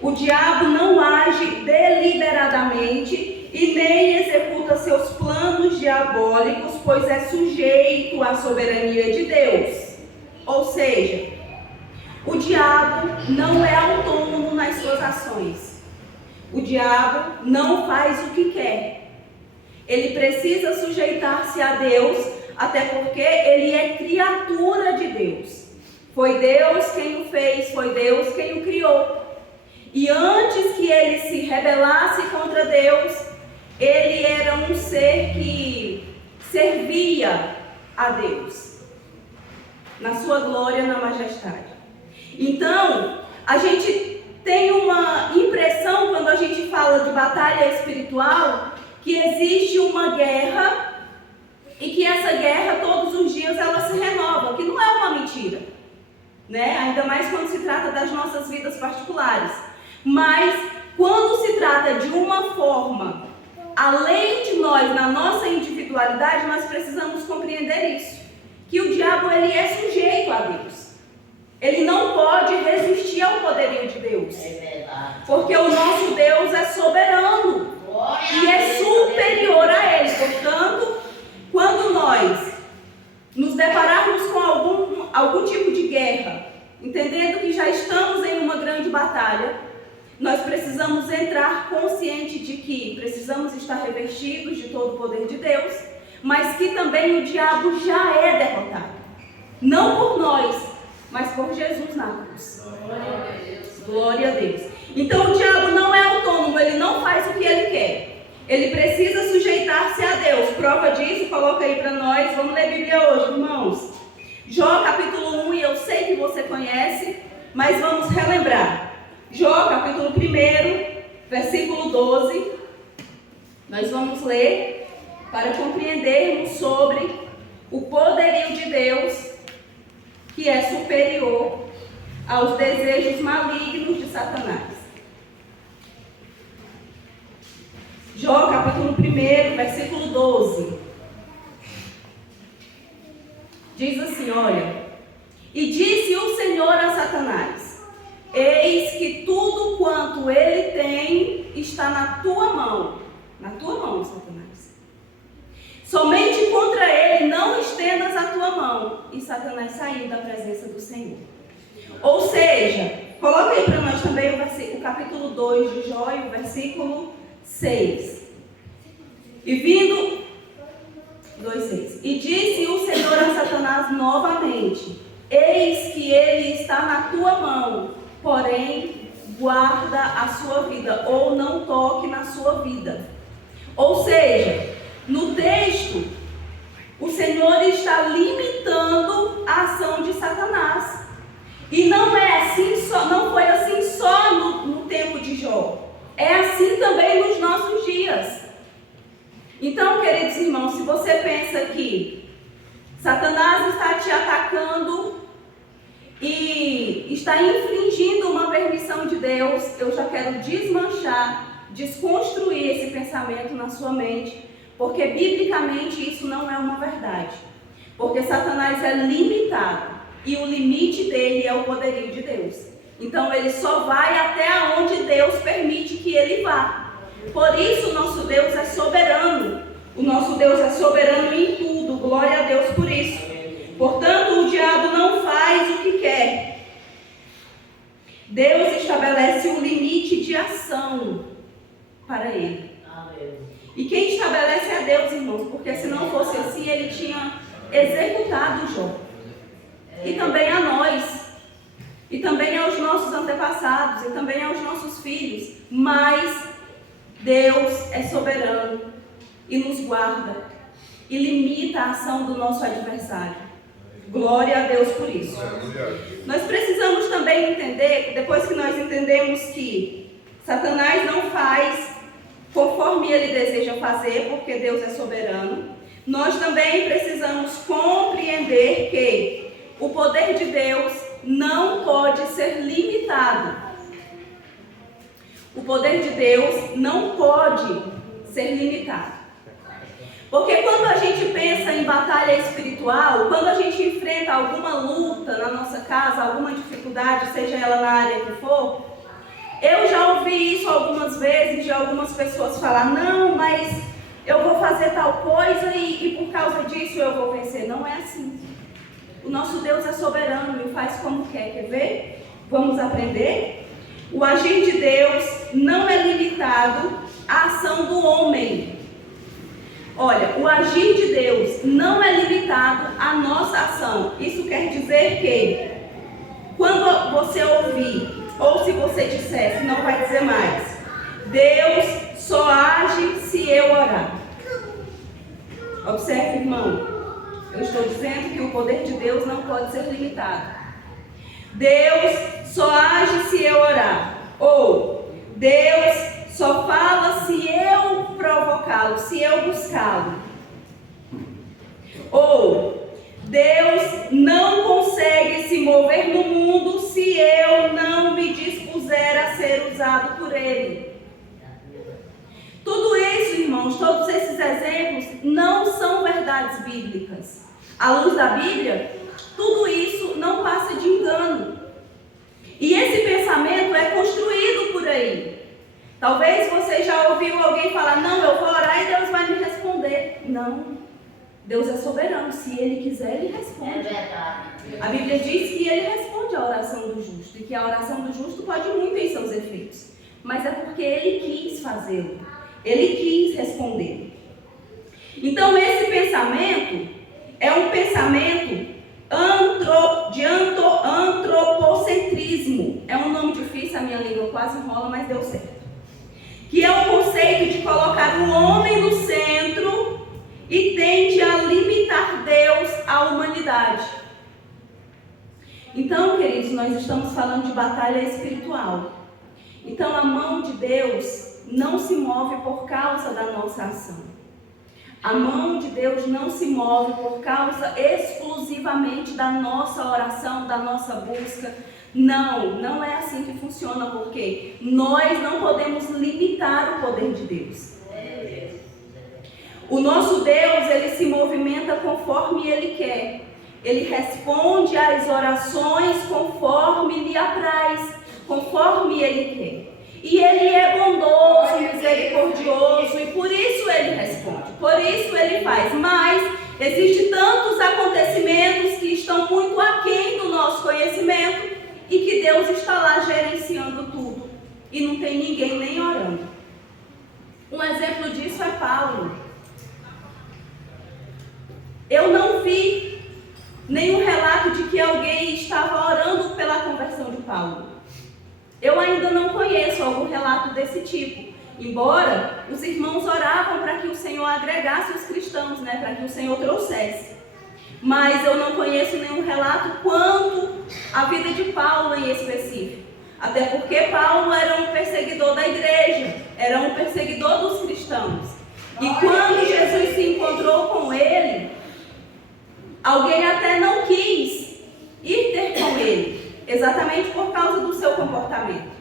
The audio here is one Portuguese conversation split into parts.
O diabo não age deliberadamente e nem executa seus planos diabólicos, pois é sujeito à soberania de Deus. Ou seja, o diabo não é autônomo nas suas ações. O diabo não faz o que quer. Ele precisa sujeitar-se a Deus, até porque ele é criatura de Deus. Foi Deus quem o fez, foi Deus quem o criou. E antes que ele se rebelasse contra Deus, ele era um ser que servia a Deus, na sua glória, na majestade. Então, a gente tem uma impressão, quando a gente fala de batalha espiritual, que existe uma guerra e que essa guerra, todos os dias, ela se renova, que não é uma mentira, né? Ainda mais quando se trata das nossas vidas particulares. Mas, quando se trata de uma forma, além de nós, na nossa individualidade, nós precisamos compreender isso, que o diabo, ele é sujeito a Deus. Ele não pode resistir ao poderio de Deus. Porque o nosso Deus é soberano e é superior a ele. Portanto, quando nós nos depararmos com algum tipo de guerra, entendendo que já estamos em uma grande batalha, nós precisamos entrar consciente de que precisamos estar revestidos de todo o poder de Deus, mas que também o diabo já é derrotado. Não por nós, mas por Jesus na cruz. Glória a Deus. Então o diabo não é autônomo, ele não faz o que ele quer. Ele precisa sujeitar-se a Deus. Prova disso, coloca aí para nós. Vamos ler a Bíblia hoje, irmãos. Jó capítulo 1, e eu sei que você conhece, mas vamos relembrar. Jó capítulo 1, versículo 12. Nós vamos ler para compreendermos sobre o poderio de Deus, que é superior aos desejos malignos de Satanás. Jó capítulo 1, versículo 12. Diz assim, olha: E disse o Senhor a Satanás: Eis que tudo quanto ele tem está na tua mão. Na tua mão, Satanás. Somente contra ele não estendas a tua mão. E Satanás saiu da presença do Senhor. Ou seja, coloca aí para nós também o capítulo 2 de Jó e o versículo 6. E vindo 2:6. E disse o Senhor a Satanás novamente: Eis que ele está na tua mão, porém guarda a sua vida, ou não toque na sua vida. Ou seja, no texto, o Senhor está limitando a ação de Satanás. E não foi assim só no tempo de Jó. É assim também nos nossos dias. Então, queridos irmãos, se você pensa que Satanás está te atacando e está infringindo uma permissão de Deus, eu já quero desmanchar, desconstruir esse pensamento na sua mente, porque biblicamente isso não é uma verdade. Porque Satanás é limitado e o limite dele é o poderio de Deus. Então ele só vai até onde Deus permite que ele vá. Por isso o nosso Deus é soberano. O nosso Deus é soberano em tudo. Glória a Deus por isso. Portanto, o diabo não faz o que quer. Deus estabelece um limite de ação para ele. E quem estabelece é Deus, irmãos, porque se não fosse assim, ele tinha executado Jó. E também a nós, e também aos nossos antepassados, e também aos nossos filhos. Mas Deus é soberano e nos guarda e limita a ação do nosso adversário. Glória a Deus por isso. Nós precisamos também entender, depois que nós entendemos que Satanás não faz conforme ele deseja fazer, porque Deus é soberano, nós também precisamos compreender que o poder de Deus não pode ser limitado. O poder de Deus não pode ser limitado. Porque quando a gente pensa em batalha espiritual, quando a gente enfrenta alguma luta na nossa casa, alguma dificuldade, seja ela na área que for, eu já ouvi isso algumas vezes de algumas pessoas falar, não, mas eu vou fazer tal coisa e por causa disso eu vou vencer. Não é assim. O nosso Deus é soberano e faz como quer. Quer ver? Vamos aprender? O agir de Deus não é limitado à ação do homem. Olha, o agir de Deus não é limitado à nossa ação. Isso quer dizer que quando você ouvir, ou se você dissesse, não vai dizer mais, Deus só age se eu orar. Observe, irmão, eu estou dizendo que o poder de Deus não pode ser limitado. Deus só age se eu orar. Ou Deus só fala se eu provocá-lo, se eu buscá-lo. Ou Deus não consegue se mover no mundo se eu não me dispuser a ser usado por Ele. Tudo isso, irmãos, todos esses exemplos não são verdades bíblicas. À luz da Bíblia, tudo isso não passa de engano. E esse pensamento é construído por aí. Talvez você já ouviu alguém falar, não, eu vou orar e Deus vai me responder. Não, Deus é soberano, se Ele quiser, Ele responde. É verdade. A Bíblia diz que Ele responde à oração do justo, e que a oração do justo pode muito em seus efeitos. Mas é porque Ele quis fazê-lo, Ele quis responder. Então esse pensamento é um pensamento de antropocentrismo. É um nome difícil, a minha língua quase enrola, mas deu certo. Que é o conceito de colocar o homem no centro e tende a limitar Deus à humanidade. Então, queridos, nós estamos falando de batalha espiritual. Então, a mão de Deus não se move por causa da nossa ação. A mão de Deus não se move por causa exclusivamente da nossa oração, da nossa busca. Não é assim que funciona, porque nós não podemos limitar o poder de Deus. O nosso Deus, Ele se movimenta conforme Ele quer. Ele responde às orações conforme lhe apraz, conforme Ele quer. E Ele é bondoso, misericordioso, e por isso Ele responde, por isso Ele faz. Mas existem tantos acontecimentos que estão muito aquém do nosso conhecimento e que Deus está lá gerenciando tudo e não tem ninguém nem orando. Um exemplo disso é Paulo. Eu não vi nenhum relato de que alguém estava orando pela conversão de Paulo. Eu ainda não conheço algum relato desse tipo, embora os irmãos oravam para que o Senhor agregasse os cristãos, para que o Senhor trouxesse. Mas eu não conheço nenhum relato quanto à vida de Paulo em específico. Até porque Paulo era um perseguidor da igreja, era um perseguidor dos cristãos. E quando Jesus se encontrou com ele, alguém até não quis ir ter com ele. Exatamente por causa do seu comportamento.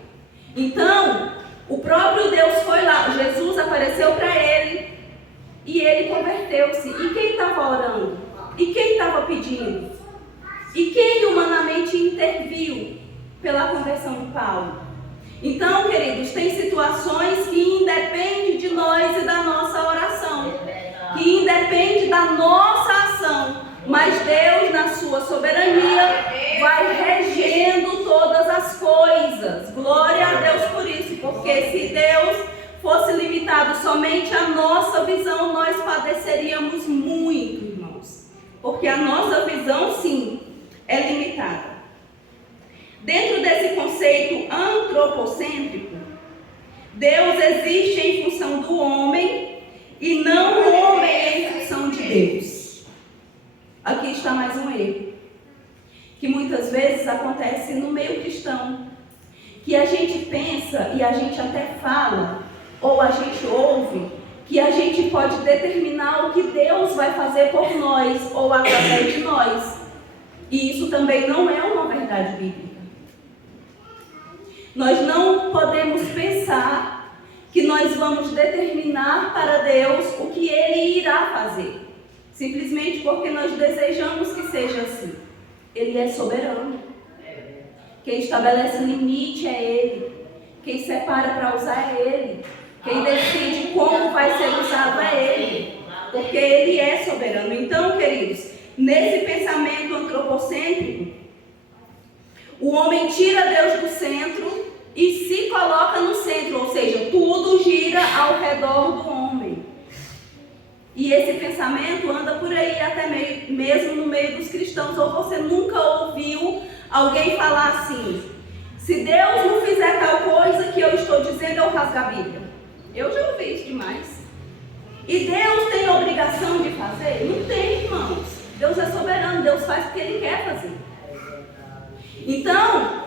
Então, o próprio Deus foi lá, Jesus apareceu para ele e ele converteu-se. E quem estava orando? E quem estava pedindo? E quem humanamente interviu pela conversão de Paulo? Então, queridos, tem situações que independem de nós e da nossa oração, que independem da nossa ação. Mas Deus, na sua soberania, vai regendo todas as coisas. Glória a Deus por isso, porque se Deus fosse limitado somente à nossa visão, nós padeceríamos muito, irmãos. Porque a nossa visão, sim, é limitada. Dentro desse conceito antropocêntrico, Deus existe em função do homem e não o homem em função de Deus. Aqui está mais um erro, que muitas vezes acontece no meio cristão, que a gente pensa e a gente até fala, ou a gente ouve, que a gente pode determinar o que Deus vai fazer por nós, ou através de nós. E isso também não é uma verdade bíblica. Nós não podemos pensar que nós vamos determinar para Deus o que Ele irá fazer. Simplesmente porque nós desejamos que seja assim. Ele é soberano. Quem estabelece limite é Ele. Quem separa para usar é Ele. Quem decide como vai ser usado é Ele. Porque Ele é soberano. Então, queridos, nesse pensamento antropocêntrico, o homem tira Deus do centro e se coloca no centro. Ou seja, tudo gira ao redor do homem. E esse pensamento anda por aí até mesmo no meio dos cristãos. Ou você nunca ouviu alguém falar assim: se Deus não fizer tal coisa que eu estou dizendo, eu rasgo a Bíblia. Eu já ouvi isso demais. E Deus tem a obrigação de fazer? Não tem, irmãos. Deus é soberano, Deus faz o que Ele quer fazer. Então,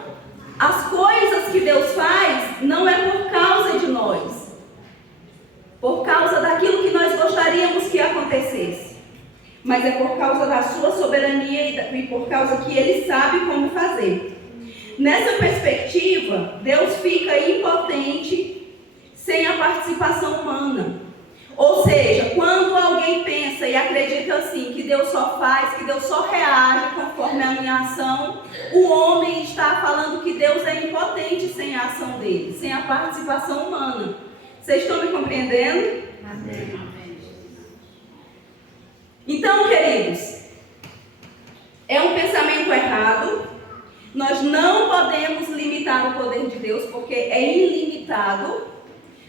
as coisas que Deus faz não é por causa de nós, por causa daquilo que nós gostaríamos que acontecesse, mas é por causa da sua soberania e por causa que Ele sabe como fazer. Nessa perspectiva, Deus fica impotente sem a participação humana. Ou seja, quando alguém pensa e acredita assim, que Deus só faz, que Deus só reage conforme a minha ação, o homem está falando que Deus é impotente sem a ação dele, sem a participação humana. Vocês estão me compreendendo? Amém. Então, queridos, é um pensamento errado. Nós não podemos limitar o poder de Deus, porque é ilimitado.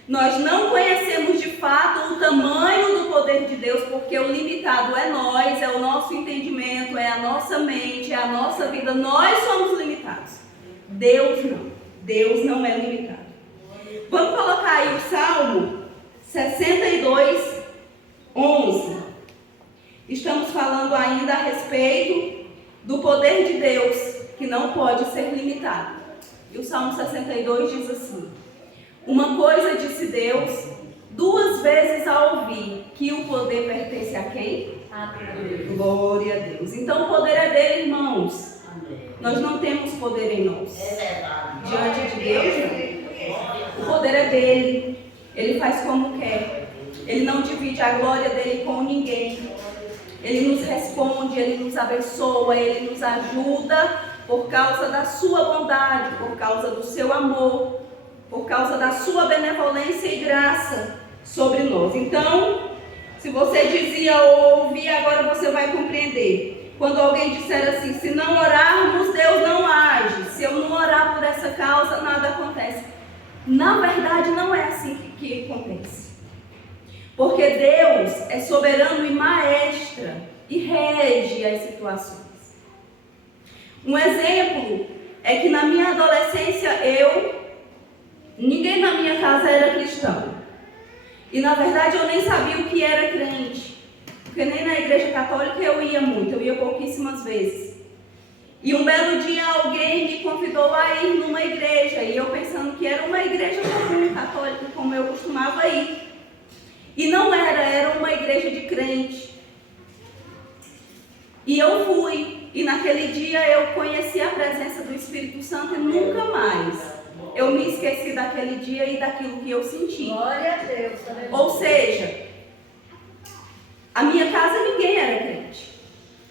Nós não conhecemos de fato o tamanho do poder de Deus, porque o limitado é nós, é o nosso entendimento, é a nossa mente, é a nossa vida. Nós somos limitados. Deus não. Deus não é limitado. Vamos colocar aí o Salmo 62, 11. Estamos falando ainda a respeito do poder de Deus, que não pode ser limitado. E o Salmo 62 diz assim: uma coisa disse Deus 2 vezes ao ouvir, que o poder pertence a quem? A Deus. Glória a Deus. Então o poder é dele, irmãos. Amém. Nós não temos poder em nós. É verdade. Diante de Deus, não. O poder é dele. Ele faz como quer. Ele não divide a glória dele com ninguém. Ele nos responde, ele nos abençoa, ele nos ajuda por causa da sua bondade, por causa do seu amor, por causa da sua benevolência e graça sobre nós. Então, se você dizia ouve, agora você vai compreender. Quando alguém disser assim, se não orarmos, Deus não age. Se eu não orar por essa causa, nada acontece. Na verdade, não é assim que acontece. Porque Deus é soberano e maestra e rege as situações. Um exemplo é que na minha adolescência ninguém na minha casa era cristão. E na verdade eu nem sabia o que era crente. Porque nem na igreja católica eu ia muito, eu ia pouquíssimas vezes. E um belo dia alguém me convidou a ir numa igreja. E eu pensando que era uma igreja comum, católica, como eu costumava ir. E não era uma igreja de crente. E eu fui. E naquele dia eu conheci a presença do Espírito Santo e nunca mais eu me esqueci daquele dia e daquilo que eu senti. Glória a Deus. Ou seja, a minha casa ninguém era crente.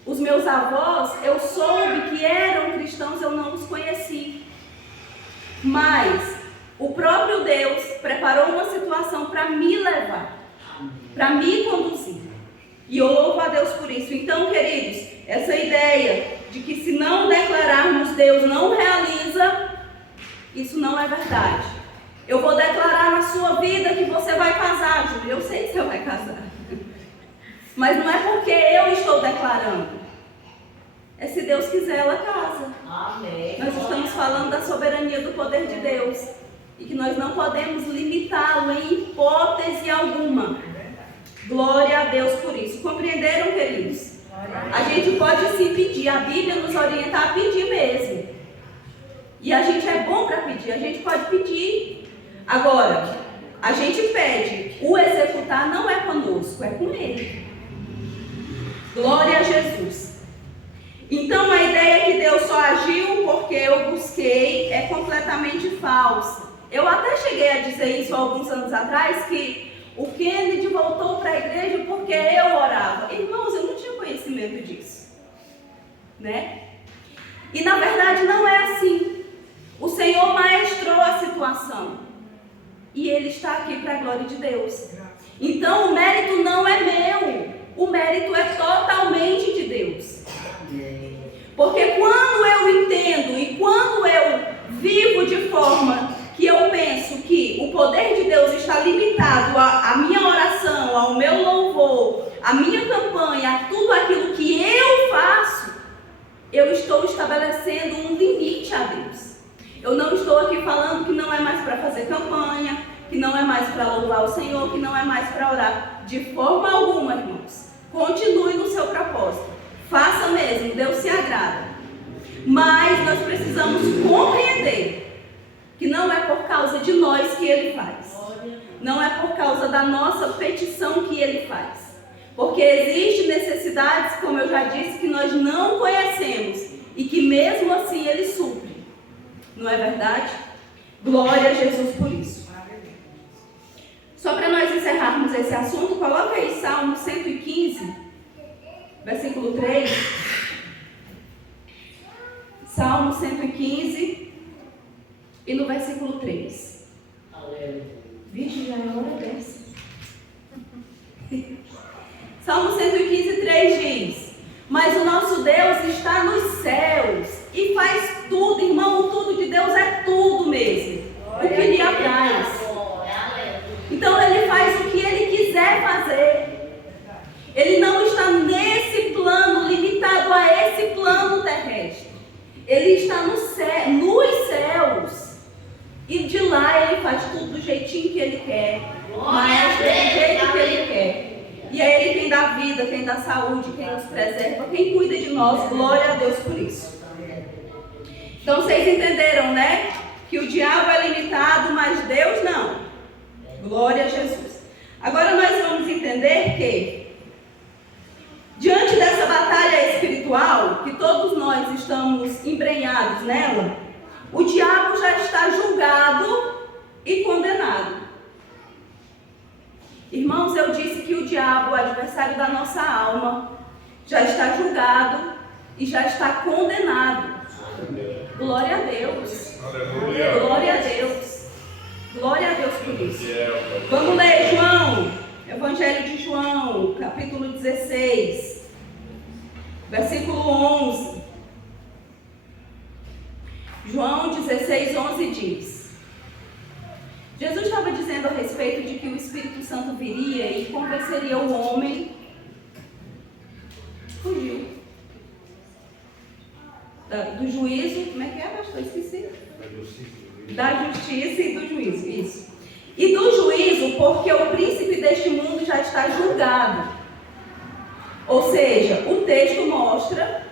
Os meus avós, eu soube que eram cristãos, eu não os conheci. Mas o próprio Deus preparou uma situação para me levar, para me conduzir. E eu louvo a Deus por isso. Então, queridos, essa ideia de que se não declararmos Deus não realiza, isso não é verdade. Eu vou declarar na sua vida que você vai casar, Júlia. Eu sei que você vai casar. Mas não é porque eu estou declarando. É se Deus quiser, ela casa. Amém. Nós estamos falando da soberania do poder de Deus. E que nós não podemos limitá-lo em hipótese alguma. Glória a Deus por isso. Compreenderam, queridos? A gente pode sim pedir. A Bíblia nos orienta a pedir mesmo. E a gente é bom para pedir. A gente pode pedir. Agora, a gente pede. O executar não é conosco, é com Ele. Glória a Jesus. Então, a ideia que Deus só agiu porque eu busquei é completamente falsa. Eu até cheguei a dizer isso há alguns anos atrás, que o Kennedy voltou para a igreja porque eu orava. Irmãos, eu não tinha conhecimento disso. Né? E na verdade não é assim. O Senhor maestrou a situação. E Ele está aqui para a glória de Deus. Então o mérito não é meu. O mérito é totalmente de Deus. Porque quando eu entendo e quando eu vivo de forma que eu penso que o poder de Deus está limitado à minha oração, ao meu louvor, à minha campanha, a tudo aquilo que eu faço, eu estou estabelecendo um limite a Deus. Eu não estou aqui falando que não é mais para fazer campanha, que não é mais para louvar o Senhor, que não é mais para orar. De forma alguma, irmãos. Continue no seu propósito. Faça mesmo, Deus se agrada. Mas nós precisamos compreender que não é por causa de nós que Ele faz. Não é por causa da nossa petição que Ele faz. Porque existem necessidades, como eu já disse, que nós não conhecemos e que mesmo assim Ele supre. Não é verdade? Glória a Jesus por isso. Só para nós encerrarmos esse assunto, coloca aí Salmo 115, versículo 3. Salmo 115 e no versículo 3. Vixe, já é hora dessa. Salmo 115, 3 diz: mas o nosso Deus está nos céus e faz tudo, irmão, tudo de Deus é tudo mesmo, o que lhe apraz. Então Ele faz o que Ele quiser fazer. Ele não está nesse plano, limitado a esse plano terrestre. Ele está nos céus. E de lá Ele faz tudo do jeitinho que Ele quer. Mas do jeito que Ele quer. E é Ele quem dá vida, quem dá saúde, quem nos preserva, quem cuida de nós. Glória a Deus por isso. Então vocês entenderam, né? Que o diabo é limitado, mas Deus não. Glória a Jesus. Agora nós vamos entender que, diante dessa batalha espiritual, que todos nós estamos embrenhados nela, o diabo já está julgado e condenado. Irmãos, eu disse que o diabo, o adversário da nossa alma, já está julgado e já está condenado. Glória a Deus. Glória a Deus. Glória a Deus por isso. Vamos ler João, Evangelho de João, capítulo 16, versículo 11. João 16, 11 diz: Jesus estava dizendo a respeito de que o Espírito Santo viria e convenceria o homem. Fugiu. Do juízo, como é que é, pastor? Esqueci. Da justiça e do juízo, isso. E do juízo, porque o príncipe deste mundo já está julgado. Ou seja, o texto mostra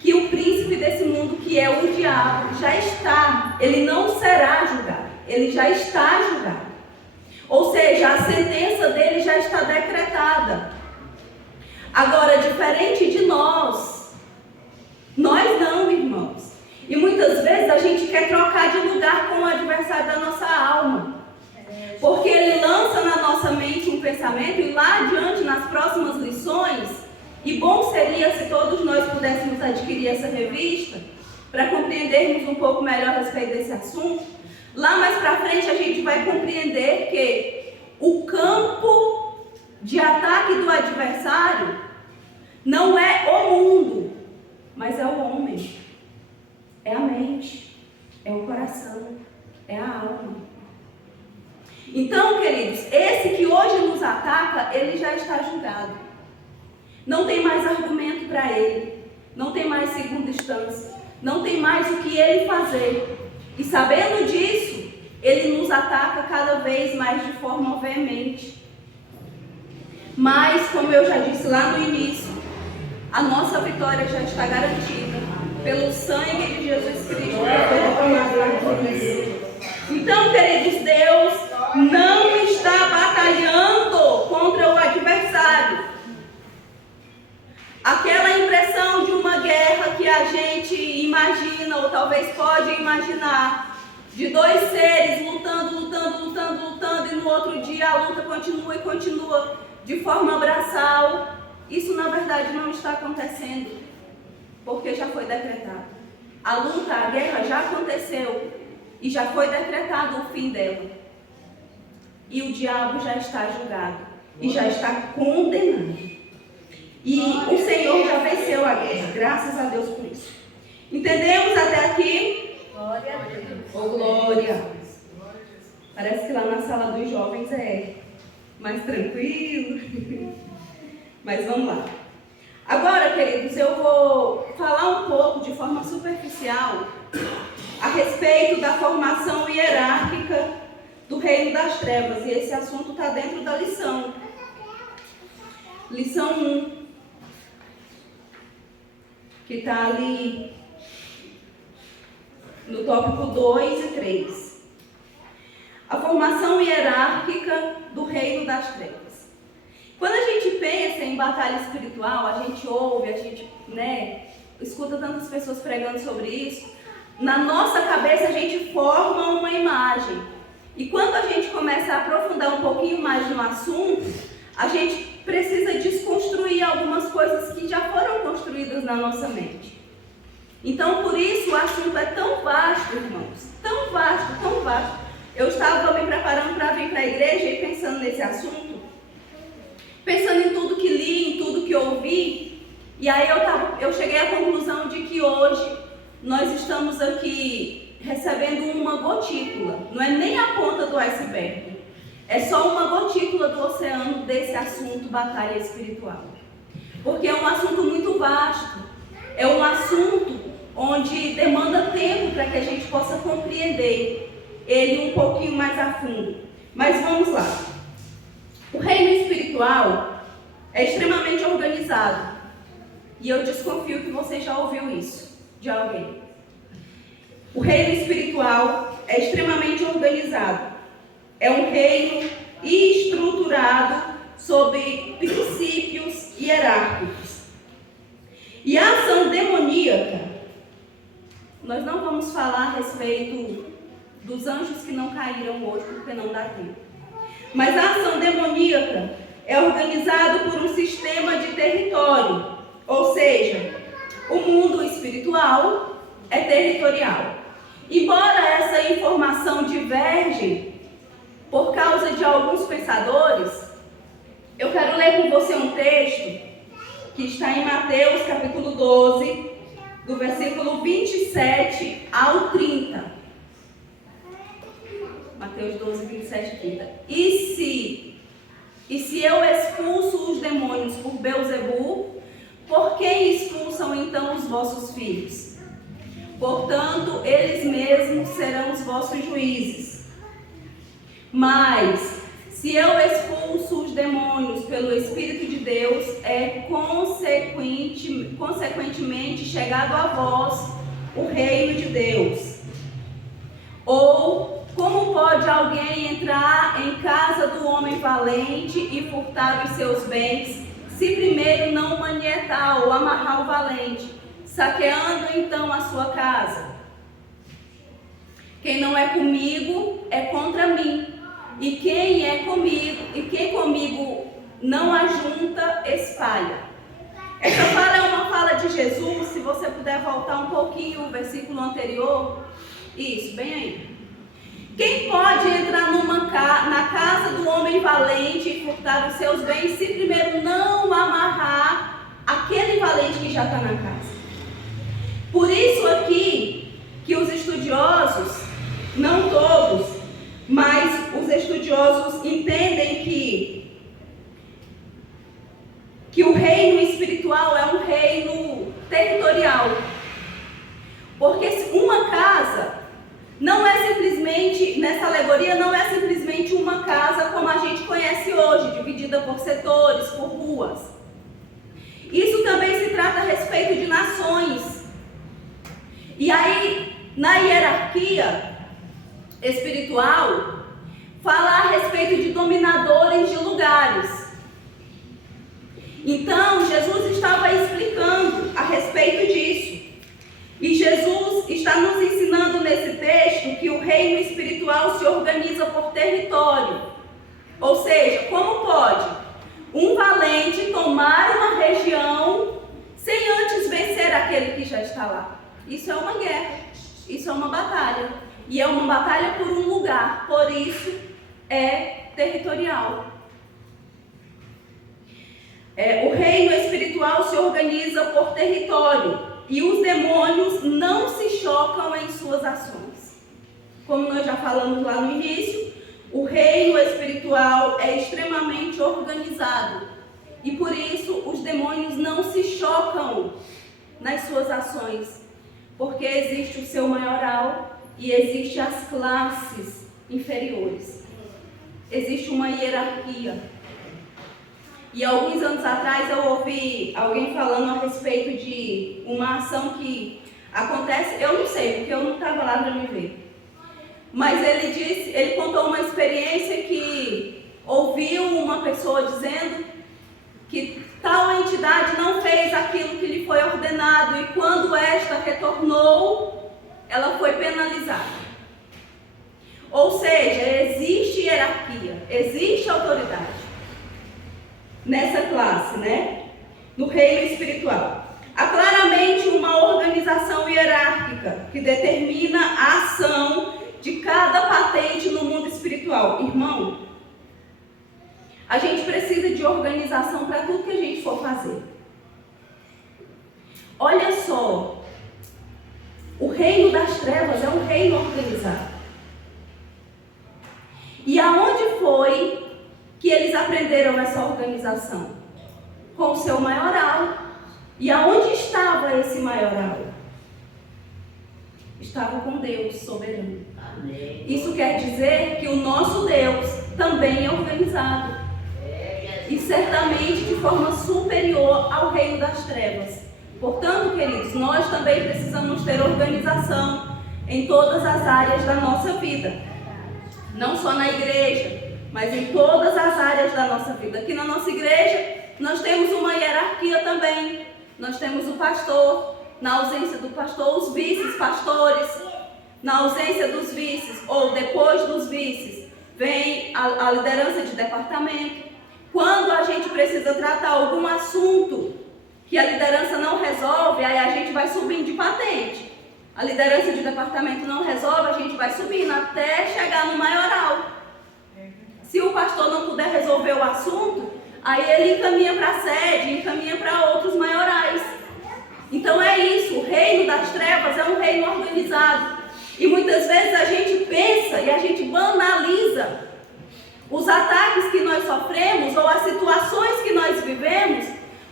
que o príncipe desse mundo, que é o diabo, já está, ele não será julgado, ele já está julgado. Ou seja, a sentença dele já está decretada. Agora, diferente de nós não, irmãos. E muitas vezes a gente quer trocar de lugar com o adversário da nossa alma. Porque ele lança na nossa mente um pensamento e lá adiante, nas próximas lições, e bom seria se todos nós pudéssemos adquirir essa revista, para compreendermos um pouco melhor a respeito desse assunto. Lá mais para frente a gente vai compreender que o campo de ataque do adversário não é o mundo, mas é o homem. É a mente, é o coração, é a alma. Então, queridos, esse que hoje nos ataca, ele já está julgado. Não tem mais argumento para ele, não tem mais segunda instância, não tem mais o que ele fazer. E sabendo disso, ele nos ataca cada vez mais de forma veemente. Mas, como eu já disse lá no início, a nossa vitória já está garantida pelo sangue de Jesus Cristo. Então, queridos, Deus não está batalhando contra o adversário. Aquela impressão de uma guerra que a gente imagina, ou talvez pode imaginar, de dois seres lutando, e no outro dia a luta continua e continua de forma braçal. Isso na verdade não está acontecendo, porque já foi decretado. A luta, a guerra já aconteceu e já foi decretado o fim dela. E o diabo já está julgado e já está condenado. E o Senhor já venceu a guerra, graças a Deus por isso. Entendemos até aqui? Glória a Deus. Oh, glória. Parece que lá na sala dos jovens é mais tranquilo. Mas vamos lá. Agora, queridos, eu vou falar um pouco de forma superficial a respeito da formação hierárquica do reino das trevas. E esse assunto está dentro da lição. Lição 1, que está ali no tópico 2 e 3. A formação hierárquica do reino das trevas. Quando a gente pensa em batalha espiritual, a gente ouve, a gente escuta tantas pessoas pregando sobre isso. Na nossa cabeça a gente forma uma imagem. E quando a gente começa a aprofundar um pouquinho mais no assunto, a gente precisa desconstruir algumas coisas que já foram construídas na nossa mente. Então, por isso, o assunto é tão vasto, irmãos. Tão vasto, tão vasto. Eu estava me preparando para vir para a igreja e pensando nesse assunto, pensando em tudo que li, em tudo que ouvi, e aí eu cheguei à conclusão de que hoje nós estamos aqui recebendo uma gotícula, não é nem a ponta do iceberg, é só uma gotícula do oceano desse assunto batalha espiritual, porque é um assunto muito vasto, é um assunto onde demanda tempo para que a gente possa compreender ele um pouquinho mais a fundo. Mas vamos lá. O reino espiritual é extremamente organizado. E eu desconfio que você já ouviu isso de alguém. O reino espiritual é extremamente organizado. É um reino estruturado sob princípios hierárquicos. E a ação demoníaca, nós não vamos falar a respeito dos anjos que não caíram hoje, porque não dá tempo. Mas a ação demoníaca é organizada por um sistema de território, ou seja, o mundo espiritual é territorial. Embora essa informação diverge por causa de alguns pensadores, eu quero ler com você um texto que está em Mateus capítulo 12, do versículo 27 ao 30. Mateus 12, 27 e 30. E se eu expulso os demônios por Beelzebu, por quem expulsam então os vossos filhos? Portanto, eles mesmos serão os vossos juízes. Mas, se eu expulso os demônios pelo Espírito de Deus, é consequentemente chegado a vós o reino de Deus. Ou, como pode alguém entrar em casa do homem valente e furtar os seus bens, se primeiro não manietar ou amarrar o valente, saqueando então a sua casa? Quem não é comigo é contra mim, e quem comigo não ajunta, espalha. Essa fala é uma fala de Jesus. Se você puder voltar um pouquinho o versículo anterior, isso, bem aí. Quem pode entrar na casa do homem valente e furtar os seus bens, se primeiro não amarrar aquele valente que já está na casa? Por isso aqui, que os estudiosos, não todos, mas os estudiosos entendem que o reino espiritual é um reino territorial. Porque uma casa não é simplesmente, nessa alegoria, não é simplesmente uma casa como a gente conhece hoje, dividida por setores, por ruas. Isso também se trata a respeito de nações. E aí, na hierarquia espiritual, fala a respeito de dominadores de lugares. Então, Jesus estava explicando a respeito disso. E Jesus está nos ensinando nesse texto que o reino espiritual se organiza por território. Ou seja, como pode um valente tomar uma região sem antes vencer aquele que já está lá? Isso é uma guerra, isso é uma batalha. E é uma batalha por um lugar, por isso é territorial. O reino espiritual se organiza por território e os demônios não se chocam em suas ações. Como nós já falamos lá no início, o reino espiritual é extremamente organizado e por isso os demônios não se chocam nas suas ações, porque existe o seu maioral e existe as classes inferiores. Existe uma hierarquia. E alguns anos atrás eu ouvi alguém falando a respeito de uma ação que acontece, eu não sei, porque eu não estava lá para me ver. Mas ele contou uma experiência que ouviu uma pessoa dizendo que tal entidade não fez aquilo que lhe foi ordenado e quando esta retornou, ela foi penalizada. Ou seja, existe hierarquia, existe autoridade nessa classe, né? No reino espiritual. Há claramente uma organização hierárquica que determina a ação de cada patente no mundo espiritual. Irmão, a gente precisa de organização para tudo que a gente for fazer. Olha só, o reino das trevas é um reino organizado. E aonde foi que eles aprenderam essa organização? Com o seu maioral. E aonde estava esse maioral? Estava com Deus soberano. Amém. Isso quer dizer que o nosso Deus também é organizado. E certamente de forma superior ao reino das trevas. Portanto, queridos, nós também precisamos ter organização em todas as áreas da nossa vida. Não só na igreja, mas em todas as áreas da nossa vida. Aqui na nossa igreja, nós temos uma hierarquia também. Nós temos o pastor, na ausência do pastor, os vices-pastores. Na ausência dos vices, ou depois dos vices, vem a liderança de departamento. Quando a gente precisa tratar algum assunto que a liderança não resolve, aí a gente vai subindo de patente. A liderança de departamento não resolve, a gente vai subindo até chegar no maioral. Se o pastor não puder resolver o assunto, aí ele encaminha para a sede, encaminha para outros maiorais. Então é isso, o reino das trevas é um reino organizado. E muitas vezes a gente pensa e a gente banaliza os ataques que nós sofremos ou as situações que nós vivemos,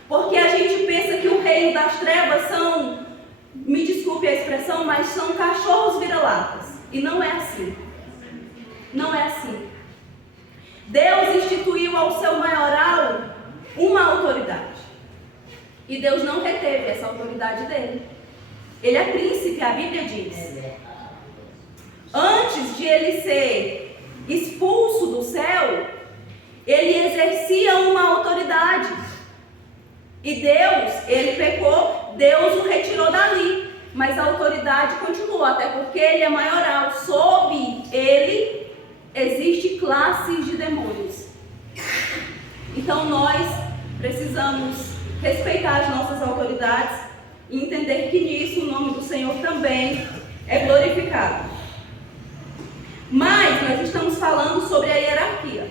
porque a gente pensa que o reino das trevas são, me desculpe a expressão, mas são cachorros vira-latas. E não é assim. Não é assim. Deus instituiu ao seu maioral uma autoridade. E Deus não reteve essa autoridade dele. Ele é príncipe, a Bíblia diz. Antes de ele ser expulso do céu, ele exercia uma autoridade. E Deus, ele pecou, Deus o retirou dali. Mas a autoridade continuou, até porque ele é maioral. Sob ele existe classes de demônios. Então nós precisamos respeitar as nossas autoridades e entender que nisso o nome do Senhor também é glorificado. Mas nós estamos falando sobre a hierarquia.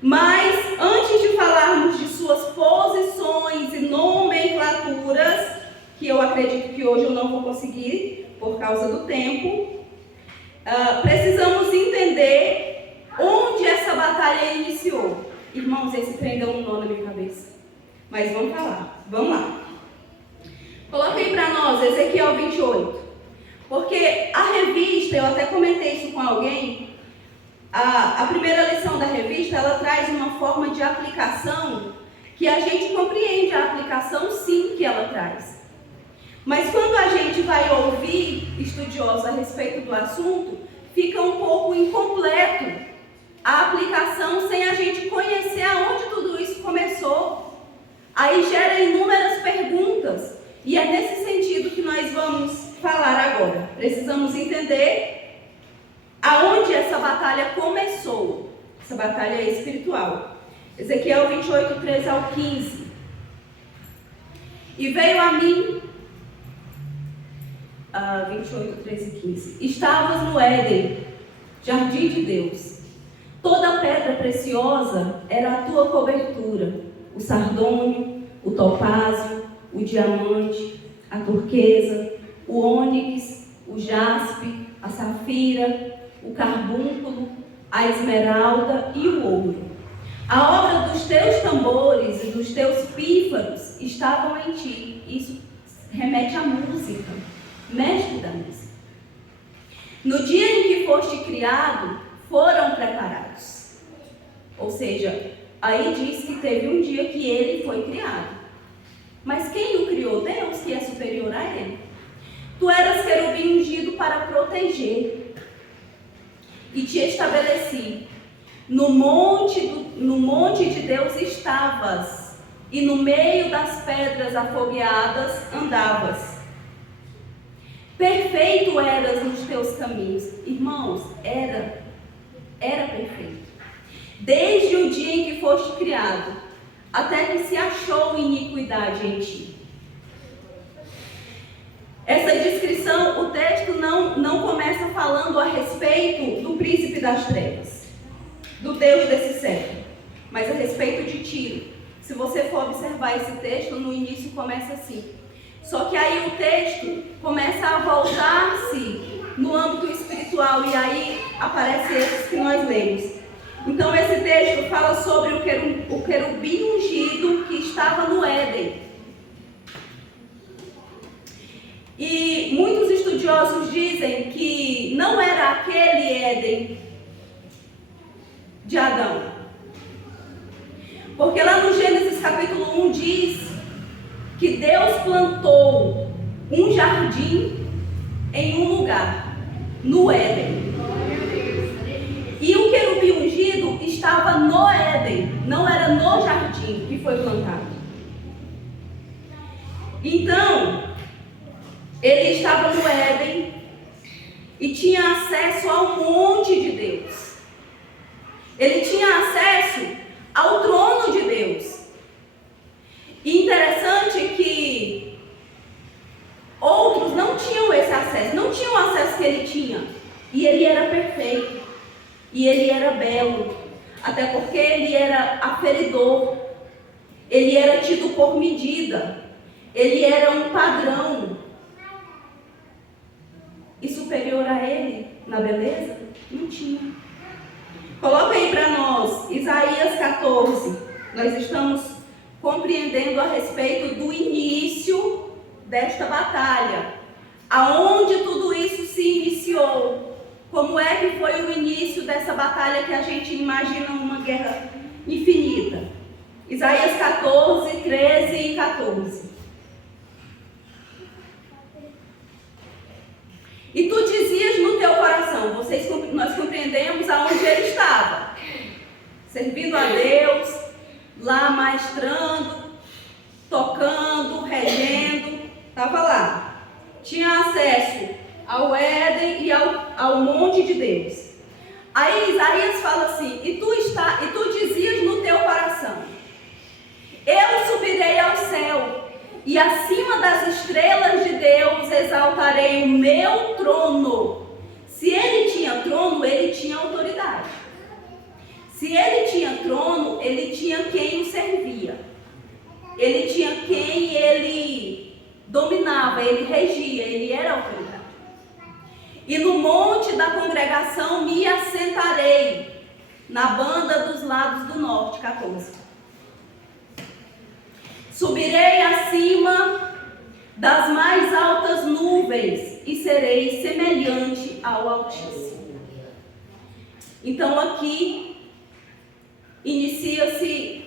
Mas antes de falarmos de suas posições e nomenclaturas, que eu acredito que hoje eu não vou conseguir por causa do tempo, precisamos entender onde essa batalha iniciou. Irmãos, esse trem deu um nó na minha cabeça. Mas vamos falar. Vamos lá. Coloquei para nós Ezequiel 28. Porque a revista, eu até comentei isso com alguém, a primeira lição da revista, ela traz uma forma de aplicação que a gente compreende a aplicação sim que ela traz. Mas quando a gente vai ouvir estudiosos a respeito do assunto, fica um pouco incompleto a aplicação sem a gente conhecer aonde tudo isso começou. Aí gera inúmeras perguntas e é nesse sentido que nós vamos falar agora. Precisamos entender aonde essa batalha começou, essa batalha espiritual. Ezequiel 28, 13 ao 15. E veio a mim 28, 13 e 15. Estavas no Éden, jardim de Deus. Toda pedra preciosa era a tua cobertura: o sardônio, o topázio, o diamante, a turquesa, o ônix, o jaspe, a safira, o carbúnculo, a esmeralda e o ouro. A obra dos teus tambores e dos teus pífaros estavam em ti. Isso remete à música, mestre da música. No dia em que foste criado, foram preparados. Ou seja, aí diz que teve um dia que ele foi criado. Mas quem o criou? Deus, que é superior a ele. Tu eras querubim ungido para proteger. E te estabeleci. No monte de Deus estavas, e no meio das pedras afogueadas andavas. Perfeito eras nos teus caminhos. Irmãos, era perfeito. Desde o dia em que foste criado, até que se achou iniquidade em ti. Essa descrição, o texto não começa falando a respeito do príncipe das trevas, do Deus desse século, mas a respeito de Tiro. Se você for observar esse texto, no início começa assim. Só que aí o texto começa a voltar-se no âmbito espiritual, e aí aparece esses que nós lemos. Então esse texto fala sobre o querubim ungido que estava no Éden. E muitos estudiosos dizem que não era aquele Éden de Adão. Porque lá no Gênesis capítulo 1 diz que Deus plantou um jardim em um lugar, no Éden. E o querubim ungido estava no Éden, não era no jardim que foi plantado. Então, ele estava no Éden e tinha acesso ao monte de Deus. Ele tinha acesso ao trono de Deus. E interessante que outros não tinham esse acesso, não tinham o acesso que ele tinha. E ele era perfeito. E ele era belo. Até porque ele era aferidor. Ele era tido por medida. Ele era um padrão. E superior a ele, na beleza, não tinha. Coloca aí para nós, Isaías 14. Nós estamos compreendendo a respeito do início desta batalha. Aonde tudo isso se iniciou. Como é que foi o início dessa batalha que a gente imagina uma guerra infinita? Isaías 14, 13 e 14. E tu dizias no teu coração, nós compreendemos aonde ele estava, servindo a Deus, lá maestrando, tocando, regendo, estava lá. Tinha acesso ao Éden e ao monte de Deus. Aí Isaías fala assim, e tu dizias no teu coração, eu subirei ao céu, e acima das estrelas de Deus exaltarei o meu trono. Se ele tinha trono, ele tinha autoridade. Se ele tinha trono, ele tinha quem o servia. Ele tinha quem ele dominava, ele regia, ele era autoridade. E no monte da congregação me assentarei, na banda dos lados do norte, 14. Subirei acima das mais altas nuvens e serei semelhante ao Altíssimo. Então aqui inicia-se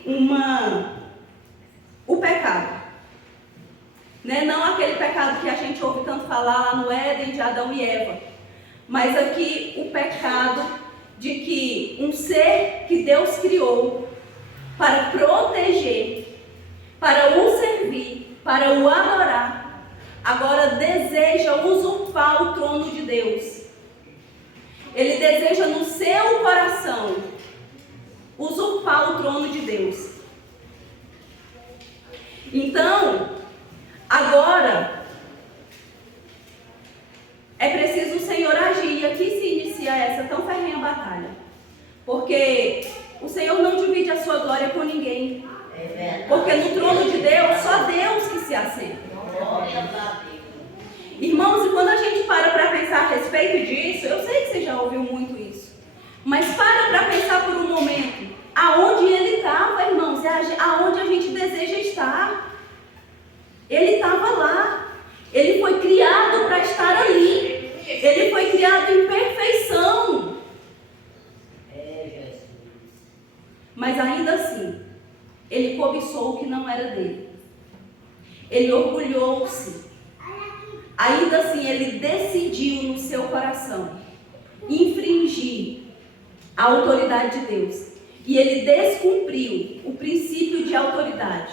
o pecado. Não aquele pecado que a gente ouve tanto falar lá no Éden de Adão e Eva. Mas aqui o pecado de que um ser que Deus criou para proteger, para o servir, para o adorar, agora deseja usurpar o trono de Deus. Ele deseja no seu coração usurpar o trono de Deus. Então, agora, tão ferrenha a batalha. Porque o Senhor não divide a sua glória com ninguém. Porque no trono de Deus, só Deus que se assenta. Irmãos, e quando a gente para pensar a respeito disso, eu sei que você já ouviu muito isso, mas para pensar por um momento, aonde ele estava, irmãos, é aonde a gente deseja estar. Ele estava lá, ele foi criado para estar ali, ele foi criado em perfeição. Mas ainda assim, ele cobiçou o que não era dele, ele orgulhou-se. Ainda assim, ele decidiu no seu coração infringir a autoridade de Deus. E ele descumpriu o princípio de autoridade.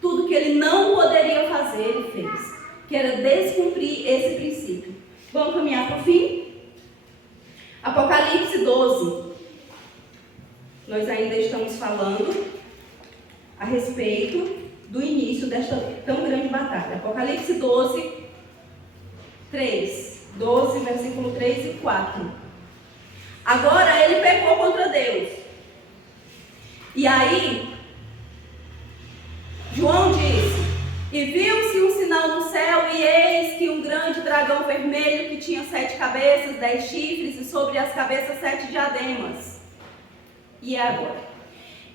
Tudo que ele não poderia fazer, ele fez. Que era descumprir esse princípio. Vamos caminhar para o fim? Apocalipse 12. Nós ainda estamos falando a respeito do início desta tão grande batalha. Apocalipse 12, 12, versículo 3 e 4. Agora ele pecou contra Deus. E aí, João disse: e viu-se um sinal no céu, e eis que um grande dragão vermelho, que tinha 7 cabeças, 10 chifres, e sobre as cabeças 7 diademas. E agora?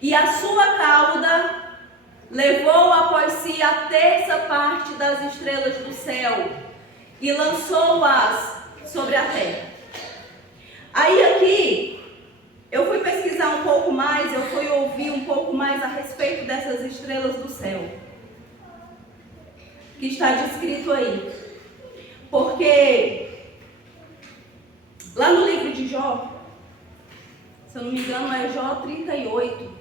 E a sua cauda levou após si a terça parte das estrelas do céu, e lançou-as sobre a terra. Aí aqui, eu fui pesquisar um pouco mais, eu fui ouvir um pouco mais a respeito dessas estrelas do céu, que está descrito aí. Porque lá no livro de Jó, se eu não me engano é Jó 38,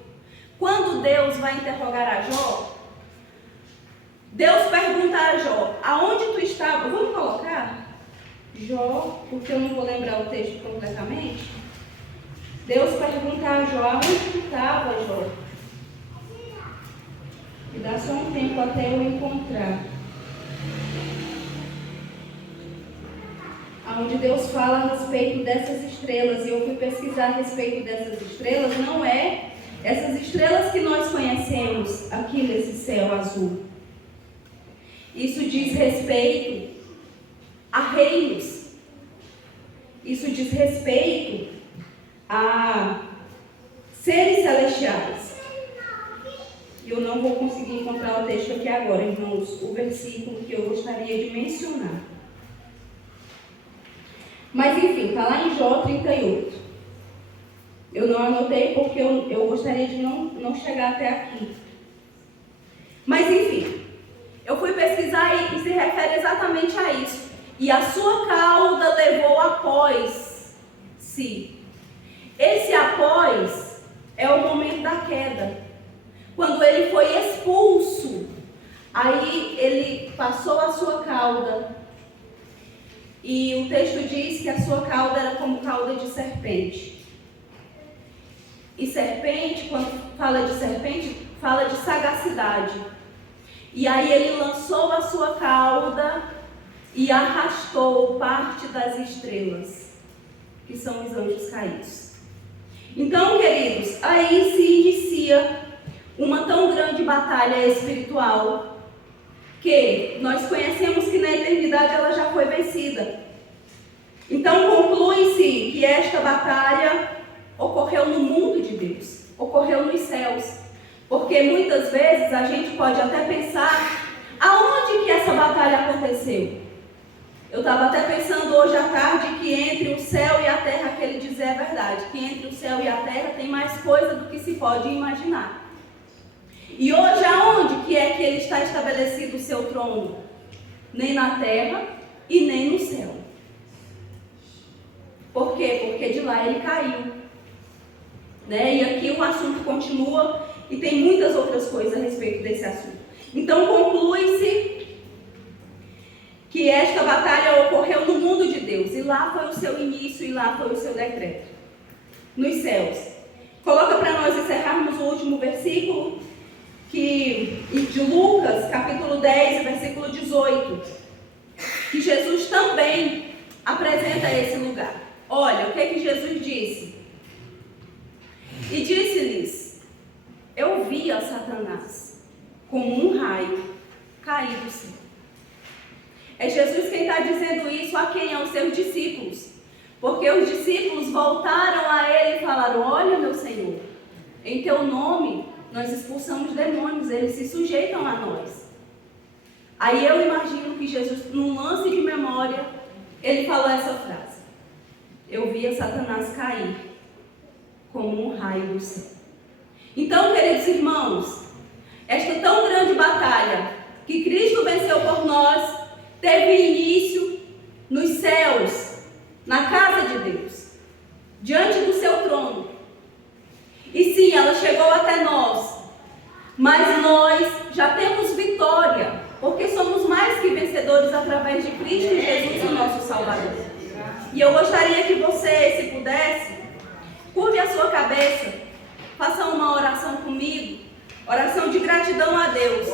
quando Deus vai interrogar a Jó, Deus pergunta a Jó: aonde tu estava? Vamos colocar Jó, porque eu não vou lembrar o texto completamente. Deus pergunta a Jó: aonde tu estava, Jó? Me dá só um tempo até eu encontrar. Onde Deus fala a respeito dessas estrelas, e eu fui pesquisar a respeito dessas estrelas. Não é essas estrelas que nós conhecemos aqui nesse céu azul. Isso diz respeito a reinos. Isso diz respeito a seres celestiais. Eu não vou conseguir encontrar o texto aqui agora, irmãos, o versículo que eu gostaria de mencionar. Mas enfim, está lá em Jó 38. Eu não anotei porque eu gostaria de não chegar até aqui. Mas enfim, eu fui pesquisar e se refere exatamente a isso. E a sua cauda levou após si. Esse após é o momento da queda. Quando ele foi expulso, aí ele passou a sua cauda. E o texto diz que a sua cauda era como cauda de serpente. E serpente, quando fala de serpente, fala de sagacidade. E aí ele lançou a sua cauda e arrastou parte das estrelas, que são os anjos caídos. Então, queridos, aí se inicia uma tão grande batalha espiritual, que nós conhecemos que na eternidade ela já foi vencida. Então conclui-se que esta batalha ocorreu no mundo de Deus, ocorreu nos céus. Porque muitas vezes a gente pode até pensar, aonde que essa batalha aconteceu? Eu estava até pensando hoje à tarde que entre o céu e a terra, que ele diz é verdade, que entre o céu e a terra tem mais coisa do que se pode imaginar. E hoje aonde que é que ele está estabelecido o seu trono? Nem na terra e nem no céu. Por quê? Porque de lá ele caiu. E aqui o assunto continua e tem muitas outras coisas a respeito desse assunto. Então conclui-se que esta batalha ocorreu no mundo de Deus. E lá foi o seu início e lá foi o seu decreto. Nos céus. Coloca para nós encerrarmos o último versículo. De Lucas, capítulo 10, versículo 18, que Jesus também apresenta esse lugar. Olha, o que Jesus disse? E disse-lhes: eu vi a Satanás como um raio cair do céu. É Jesus quem está dizendo isso a quem? Aos seus discípulos. Porque os discípulos voltaram a ele e falaram: olha, meu Senhor, em teu nome nós expulsamos demônios, eles se sujeitam a nós. Aí eu imagino que Jesus, num lance de memória, ele falou essa frase: eu via Satanás cair como um raio do céu. Então, queridos irmãos, esta tão grande batalha que Cristo venceu por nós teve início nos céus, na casa de Deus, diante do seu trono. E sim, ela chegou até nós, mas nós já temos vitória, porque somos mais que vencedores através de Cristo Jesus, o nosso Salvador. E eu gostaria que você, se pudesse, curve a sua cabeça, faça uma oração comigo, oração de gratidão a Deus,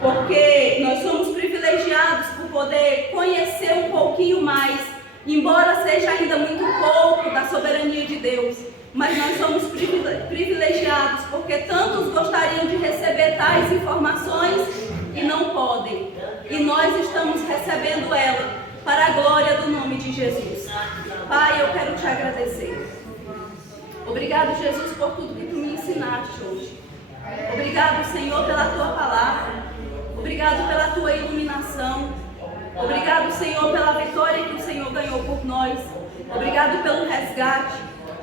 porque nós somos privilegiados por poder conhecer um pouquinho mais, embora seja ainda muito pouco da soberania de Deus, mas nós somos privilegiados porque tantos gostariam de receber tais informações e não podem, e nós estamos recebendo ela para a glória do nome de Jesus. Pai, eu quero te agradecer. Obrigado, Jesus, por tudo que tu me ensinaste hoje. Obrigado, Senhor, pela tua palavra. Obrigado pela tua iluminação. Obrigado, Senhor, pela vitória que o Senhor ganhou por nós. Obrigado pelo resgate.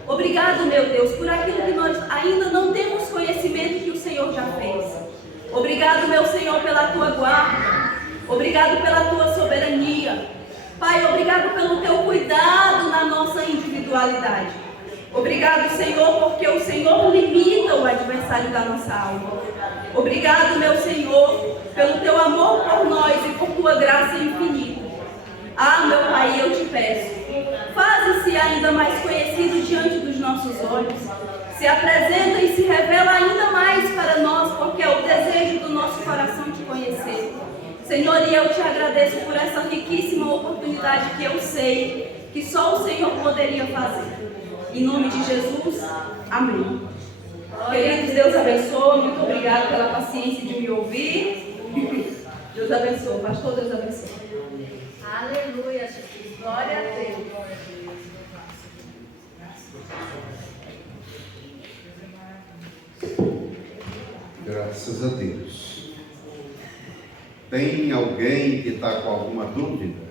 Obrigado, meu Deus, por aquilo que nós ainda não temos conhecimento que o Senhor já fez. Obrigado, meu Senhor, pela tua guarda. Obrigado pela tua soberania. Pai, obrigado pelo teu cuidado na nossa individualidade. Obrigado, Senhor, porque o Senhor limita o adversário da nossa alma. Obrigado, meu Senhor, pelo teu amor por nós e por tua graça infinita. Ah, meu Pai, eu te peço, faze-se ainda mais conhecido diante dos nossos olhos. Se apresenta e se revela ainda mais para nós, porque é o desejo do nosso coração te conhecer. Senhor, e eu te agradeço por essa riquíssima oportunidade que eu sei que só o Senhor poderia fazer. Em nome de Jesus, amém. Queridos, Deus abençoe. Muito obrigada pela paciência de me ouvir. Deus abençoe. Pastor, Deus abençoe. Aleluia, Jesus. Glória a Deus. Graças a Deus. Tem alguém que está com alguma dúvida?